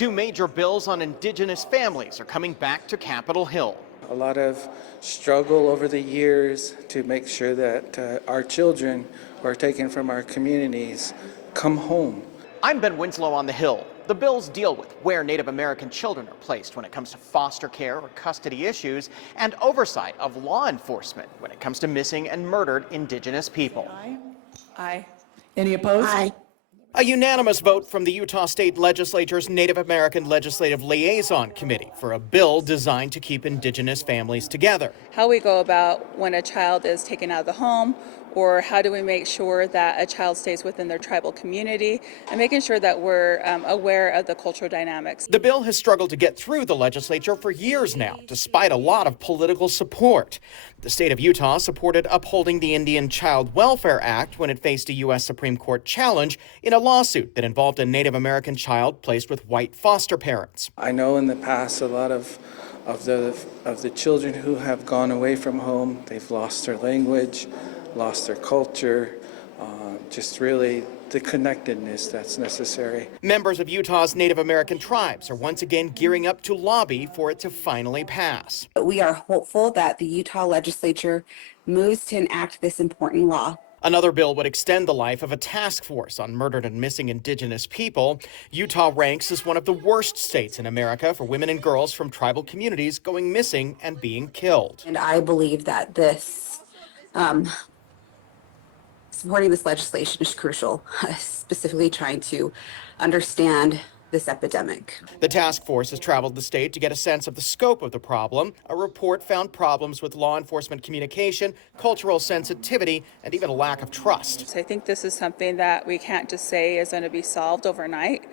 Two major bills on Indigenous families are coming back to Capitol Hill. A lot of struggle over the years to make sure that our children who are taken from our communities come home. I'm Ben Winslow on the Hill. The bills deal with where Native American children are placed when it comes to foster care or custody issues, and oversight of law enforcement when it comes to missing and murdered Indigenous people. Aye. Aye. Any opposed? Aye. A unanimous vote from the Utah State Legislature's Native American Legislative Liaison Committee for a bill designed to keep Indigenous families together. How we go about when a child is taken out of the home, or how do we make sure that a child stays within their tribal community, and making sure that we're aware of the cultural dynamics. The bill has struggled to get through the legislature for years now, despite a lot of political support. The state of Utah supported upholding the Indian Child Welfare Act when it faced a U.S. Supreme Court challenge in a lawsuit that involved a Native American child placed with white foster parents. I know in the past a lot of the children who have gone away from home, they've lost their language, lost their culture, just really the connectedness that's necessary. Members of Utah's Native American tribes are once again gearing up to lobby for it to finally pass. We are hopeful that the Utah legislature moves to enact this important law. Another bill would extend the life of a task force on murdered and missing Indigenous people. Utah ranks as one of the worst states in America for women and girls from tribal communities going missing and being killed. And I believe that supporting this legislation is crucial, specifically trying to understand this epidemic. The task force has traveled the state to get a sense of the scope of the problem. A report found problems with law enforcement communication, cultural sensitivity, and even a lack of trust. So I think this is something that we can't just say is going to be solved overnight.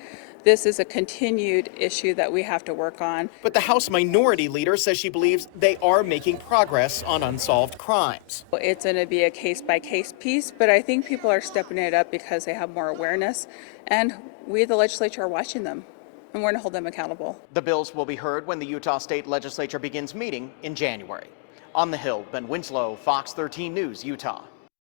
This is a continued issue that we have to work on. But the House Minority Leader says she believes they are making progress on unsolved crimes. It's going to be a case-by-case piece, but I think people are stepping it up because they have more awareness, and we, the legislature, are watching them, and we're going to hold them accountable. The bills will be heard when the Utah State Legislature begins meeting in January. On the Hill, Ben Winslow, Fox 13 News, Utah.